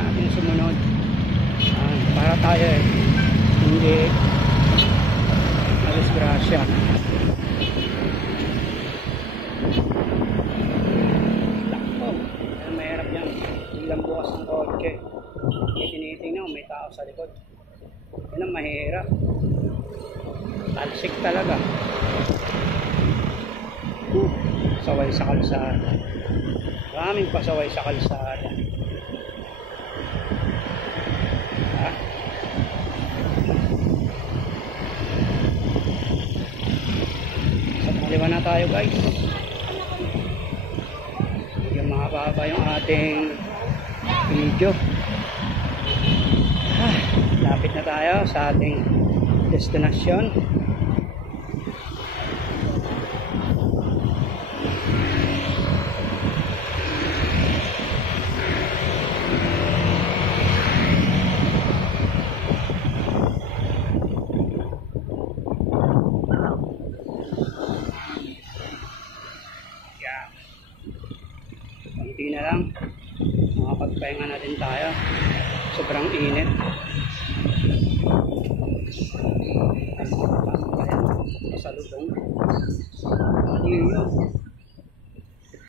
natin sumunod. Para tayo hindi madisgrasya. Lakpo. Mahirap yan. Biglang bukas ng kotse. Tinitingnan may tao sa likod. Yan ang mahirap. Talsik talaga. Saway sa kalsada. Maraming pasaway sa kalsada. Sa kaliwa na tayo guys. Medyo mahaba yung ating video. Lapit na tayo sa ating destinasyon. Konti na lang, makapagpahinga na din tayo. Sobrang init. Sa lubong. Hindi yun.